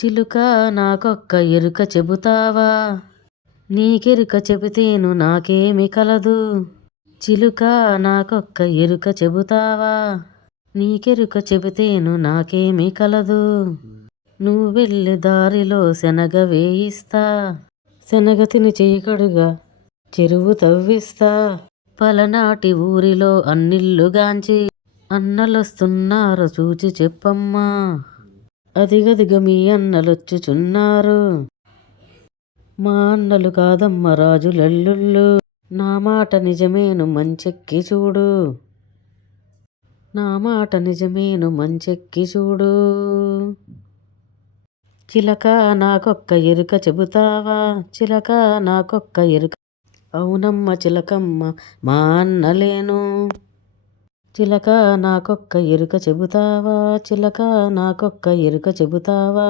చిలుక నాకొక్క ఎరుక చెబుతావా, నీకెరుక చెబితేను నాకేమి కలదు. చిలుక నాకొక్క ఎరుక చెబుతావా, నీకెరుక చెబితేను నాకేమి కలదు. నువ్వు వెళ్ళే దారిలో శనగ వేయిస్తా, శనగ తిని చీకడుగా చెరువు తవ్విస్తా. పలనాటి ఊరిలో అన్నిళ్ళుగాంచి అన్నలొస్తున్నారు చూచి చెప్పమ్మా. అదిగదిగ మీ అన్నలొచ్చుచున్నారు, మా అన్నలు కాదమ్మ రాజులల్లుళ్ళు. నా మాట నిజమేను మంచెక్కి చూడు, నా మాట నిజమేను మంచెక్కి చూడు. చిలక నాకొక్క ఎరుక చెబుతావా, చిలక నాకొక్క ఎరుక. అవునమ్మ చిలకమ్మ మా అన్నలేను. చిలక నాకొక్క ఎరుక చెబుతావా, చిలక నాకొక్క ఎరుక చెబుతావా.